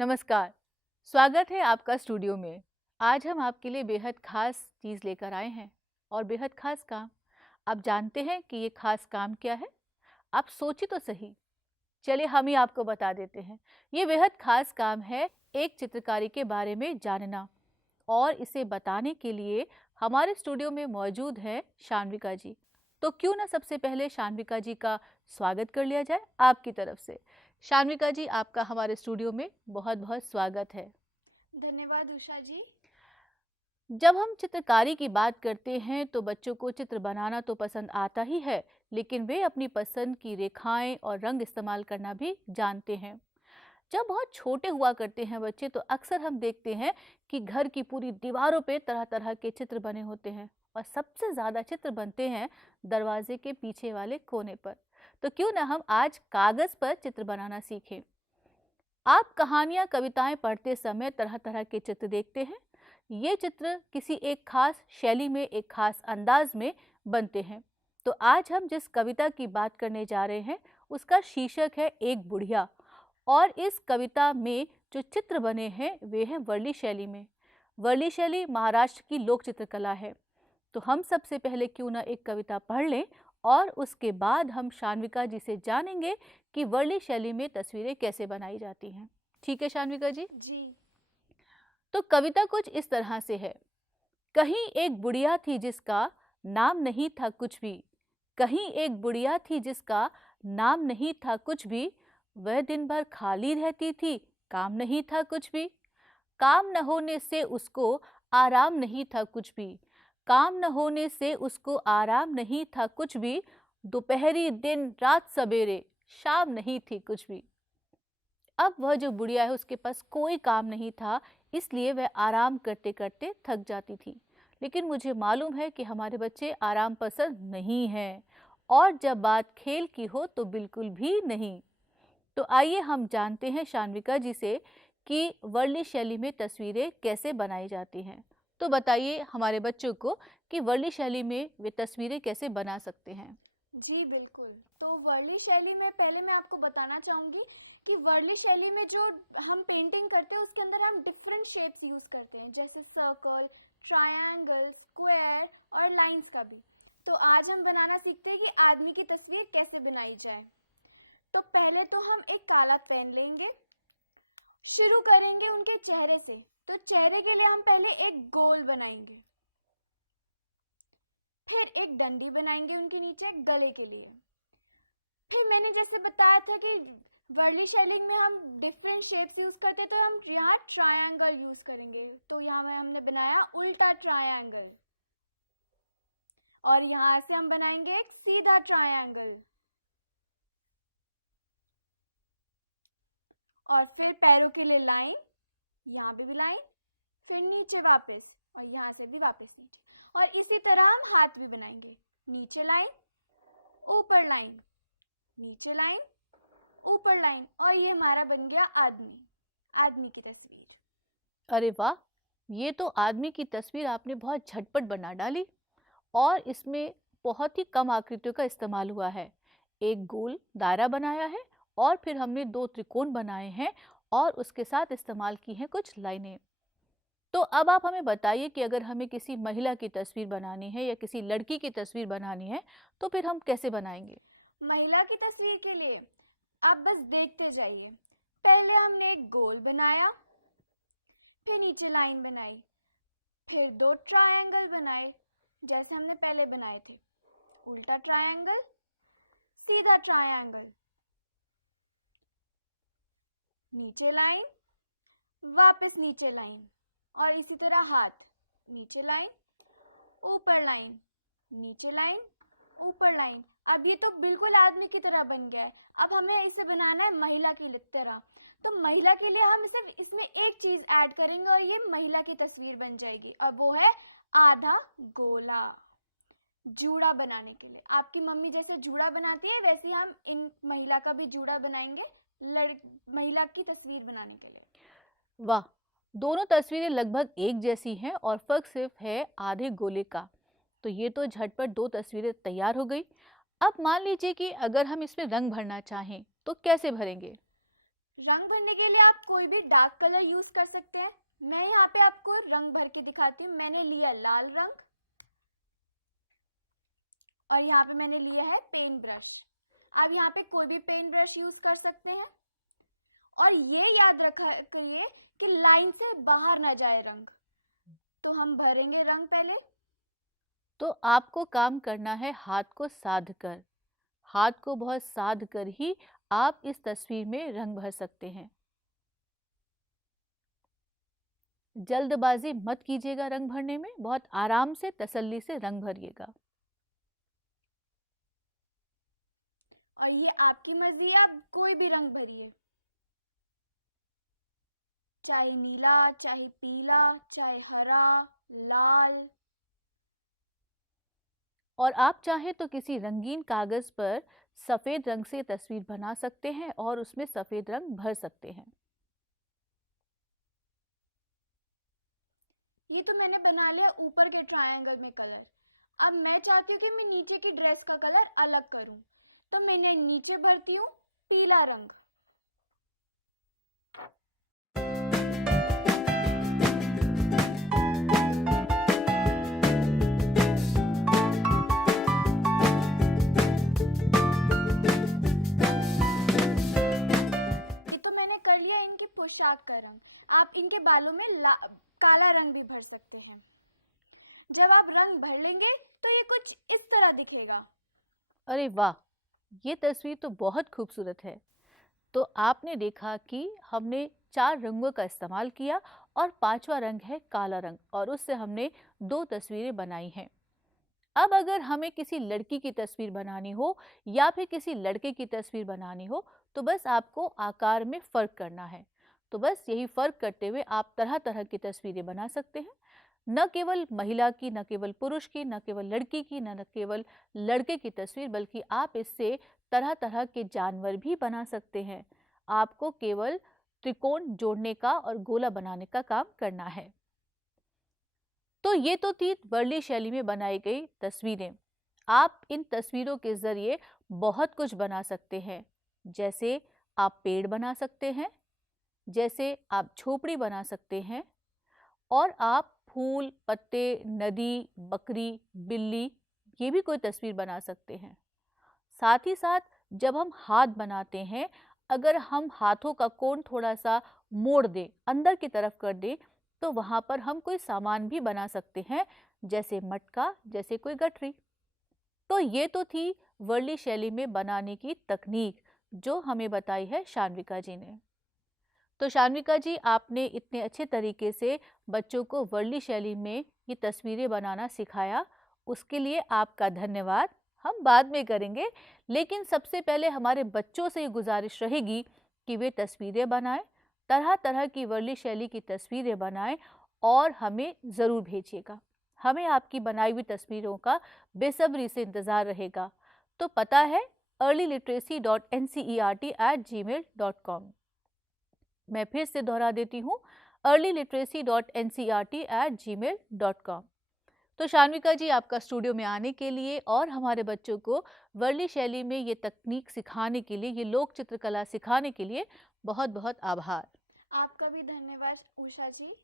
नमस्कार। स्वागत है आपका स्टूडियो में। आज हम आपके लिए बेहद खास चीज़ लेकर आए हैं और बेहद खास काम। आप जानते हैं कि ये खास काम क्या है? आप सोचिए तो सही। चलिए हम ही आपको बता देते हैं। ये बेहद खास काम है एक चित्रकारी के बारे में जानना, और इसे बताने के लिए हमारे स्टूडियो में मौजूद है शान्विका जी। तो क्यों ना सबसे पहले शान्विका जी का स्वागत कर लिया जाए आपकी तरफ से। शान्विका जी, आपका हमारे स्टूडियो में बहुत बहुत स्वागत है। धन्यवाद उषा जी। जब हम चित्रकारी की बात करते हैं तो बच्चों को चित्र बनाना तो पसंद आता ही है, लेकिन वे अपनी पसंद की रेखाएं और रंग इस्तेमाल करना भी जानते हैं। जब बहुत छोटे हुआ करते हैं बच्चे तो अक्सर हम देखते हैं कि घर की पूरी दीवारों पे तरह तरह के चित्र बने होते हैं, और सबसे ज़्यादा चित्र बनते हैं दरवाजे के पीछे वाले कोने पर। तो क्यों ना हम आज कागज़ पर चित्र बनाना सीखें। आप कहानियाँ कविताएं पढ़ते समय तरह तरह के चित्र देखते हैं। ये चित्र किसी एक खास शैली में, एक खास अंदाज में बनते हैं। तो आज हम जिस कविता की बात करने जा रहे हैं उसका शीर्षक है एक बुढ़िया, और इस कविता में जो चित्र बने हैं वे हैं वर्ली शैली में। वर्ली शैली महाराष्ट्र की लोक चित्रकला है। तो हम सबसे पहले क्यों ना एक कविता पढ़ लें, और उसके बाद हम शान्विका जी से जानेंगे कि वर्ली शैली में तस्वीरें कैसे बनाई जाती हैं। ठीक है शान्विका जी? जी। तो कविता कुछ इस तरह से है। कहीं एक बुढ़िया थी जिसका नाम नहीं था कुछ भी। कहीं एक बुढ़िया थी जिसका नाम नहीं था कुछ भी। वह दिन भर खाली रहती थी, काम नहीं था कुछ भी। काम न होने से उसको आराम नहीं था कुछ भी। काम न होने से उसको आराम नहीं था कुछ भी। दोपहरी दिन रात सवेरे शाम नहीं थी कुछ भी। अब वह जो बुढ़िया है उसके पास कोई काम नहीं था, इसलिए वह आराम करते करते थक जाती थी। लेकिन मुझे मालूम है कि हमारे बच्चे आराम पसंद नहीं हैं, और जब बात खेल की हो तो बिल्कुल भी नहीं। तो आइए हम जानते हैं शान्विका जी से कि वर्ली शैली में तस्वीरें कैसे बनाई जाती हैं। तो बताइए हमारे बच्चों को कि वर्ली शैली में वे तस्वीरें कैसे बना सकते हैं। जी बिल्कुल। तो वर्ली शैली में पहले मैं आपको बताना चाहूँगी कि वर्ली शैली में जो हम पेंटिंग करते हैं उसके अंदर हम डिफरेंट शेप्स यूज़ करते हैं, जैसे सर्कल, ट्रायंगल, स्क्वायर और लाइंस का भी। तो आज हम बनाना सीखते हैं कि आदमी की तस्वीर कैसे बनाई जाए। तो पहले तो हम एक काला पेन लेंगे, शुरू करेंगे उनके चेहरे से। तो चेहरे के लिए हम पहले एक गोल बनाएंगे, फिर एक डंडी बनाएंगे उनके नीचे गले के लिए। फिर मैंने जैसे बताया था कि वर्ली शेलिंग में हम डिफरेंट शेप्स यूज़ करते हैं, तो हम यहाँ ट्रायंगल यूज़ करेंगे। तो यहाँ में हमने बनाया उल्टा ट्रायंगल, और यहाँ से हम बनाएंगे एक सीधा ट्रायंगल। और फिर पैरों के लिए लाइन, यहाँ पे भी लाइन, फिर नीचे वापस, और यहाँ से भी वापस नीचे। और इसी तरह हम हाथ भी बनाएंगे, नीचे लाइन, ऊपर लाइन, नीचे लाइन, ऊपर लाइन, और ये हमारा बन गया आदमी, आदमी की तस्वीर। अरे वाह, ये तो आदमी की तस्वीर आपने बहुत झटपट बना डाली, और इसमें बहुत ही कम आकृतियों का इस्तेमाल हुआ है। एक गोल दायरा बनाया है, और फिर हमने दो त्रिकोण बनाए हैं, और उसके साथ इस्तेमाल की हैं कुछ लाइनें। तो अब आप हमें बताइए कि अगर हमें किसी महिला की तस्वीर बनानी है या किसी लड़की की तस्वीर बनानी है तो फिर हम कैसे बनाएंगे। महिला की तस्वीर के लिए आप बस देखते जाइए। पहले हमने एक गोल बनाया, फिर नीचे लाइन बनाई, फिर दो ट्रायंगल बनाए जैसे हमने पहले बनाए थे, उल्टा ट्रायंगल, सीधा ट्रायंगल, नीचे लाइन, वापस नीचे लाइन, और इसी तरह हाथ, नीचे लाइन, ऊपर लाइन, नीचे लाइन, ऊपर लाइन। अब ये तो बिल्कुल आदमी की तरह बन गया है। अब हमें इसे बनाना है महिला की तरह। तो महिला के लिए हम सिर्फ इसमें एक चीज़ ऐड करेंगे और ये महिला की तस्वीर बन जाएगी, और वो है आधा गोला। जूड़ा बनाने के लिए आपकी मम्मी जैसे जूड़ा बनाती है वैसे ही हम इन महिला का भी जूड़ा बनाएंगे, महिला की तस्वीर बनाने के लिए। वाह, दोनों तस्वीरें लगभग एक जैसी हैं और फर्क सिर्फ है आधे गोले का। तो ये तो झटपट दो तस्वीरें तैयार हो गई। अब मान लीजिए कि अगर हम इसमें रंग भरना चाहें तो कैसे भरेंगे। रंग भरने के लिए आप कोई भी डार्क कलर यूज़ कर सकते हैं। मैं यहाँ पे आपको रंग भर के दिखाती हूँ। मैंने लिया लाल रंग और यहाँ पे मैंने लिया है पेन ब्रश। आप यहाँ पे कोई भी पेन ब्रश यूज़ कर सकते हैं और ये याद रखा करिए कि लाइन से बाहर ना जाए रंग। तो हम भरेंगे रंग पहले। तो आपको काम करना है हाथ को साध कर, हाथ को बहुत साध कर ही आप इस तस्वीर में रंग भर सकते हैं। जल्दबाजी मत कीजिएगा रंग भरने में, बहुत आराम से तसल्ली से रंग भरिएगा। और ये आपकी मर्जी है, आप कोई भी रंग भरिए, चाहे नीला, चाहे पीला, चाहे हरा, लाल। और आप चाहें तो किसी रंगीन कागज पर सफेद रंग से तस्वीर बना सकते हैं और उसमें सफेद रंग भर सकते हैं। ये तो मैंने बना लिया ऊपर के ट्रायंगल में कलर। अब मैं चाहती हूँ कि मैं नीचे की ड्रेस का कलर अलग करूँ, तो मैंने नीचे भरती हूँ पीला रंग। ये तो मैंने कर लिया इनकी पोशाक का रंग। आप इनके बालों में काला रंग भी भर सकते हैं। जब आप रंग भर लेंगे तो ये कुछ इस तरह दिखेगा। अरे वाह, ये तस्वीर तो बहुत खूबसूरत है। तो आपने देखा कि हमने 4 रंगों का इस्तेमाल किया और 5वां रंग है काला रंग, और उससे हमने 2 तस्वीरें बनाई हैं। अब अगर हमें किसी लड़की की तस्वीर बनानी हो या फिर किसी लड़के की तस्वीर बनानी हो, तो बस आपको आकार में फ़र्क करना है। तो बस यही फ़र्क करते हुए आप तरह तरह की तस्वीरें बना सकते हैं। न केवल महिला की, न केवल पुरुष की, न केवल लड़की की, न केवल लड़के की तस्वीर, बल्कि आप इससे तरह तरह के जानवर भी बना सकते हैं। आपको केवल त्रिकोण जोड़ने का और गोला बनाने का काम करना है। तो ये तो थी वर्ली शैली में बनाई गई तस्वीरें। आप इन तस्वीरों के जरिए बहुत कुछ बना सकते हैं। जैसे आप पेड़ बना सकते हैं, जैसे आप झोपड़ी बना सकते हैं, और आप फूल, पत्ते, नदी, बकरी, बिल्ली, ये भी कोई तस्वीर बना सकते हैं। साथ ही साथ जब हम हाथ बनाते हैं, अगर हम हाथों का कोण थोड़ा सा मोड़ दें, अंदर की तरफ कर दें, तो वहाँ पर हम कोई सामान भी बना सकते हैं, जैसे मटका, जैसे कोई गठरी। तो ये तो थी वर्ली शैली में बनाने की तकनीक जो हमें बताई है शान्विका जी ने। तो शान्विका जी, आपने इतने अच्छे तरीके से बच्चों को वर्ली शैली में ये तस्वीरें बनाना सिखाया, उसके लिए आपका धन्यवाद। हम बाद में करेंगे, लेकिन सबसे पहले हमारे बच्चों से ये गुजारिश रहेगी कि वे तस्वीरें बनाएं, तरह तरह की वर्ली शैली की तस्वीरें बनाएं और हमें ज़रूर भेजिएगा। हमें आपकी बनाई हुई तस्वीरों का बेसब्री से इंतज़ार रहेगा। तो पता है earlyliteracy.ncert@gmail.com। मैं फिर से दोहरा देती हूँ, earlyliteracy.ncert@gmail.com। तो शान्विका जी, आपका स्टूडियो में आने के लिए और हमारे बच्चों को वर्ली शैली में ये तकनीक सिखाने के लिए, ये लोक चित्रकला सिखाने के लिए बहुत बहुत आभार। आपका भी धन्यवाद उषा जी।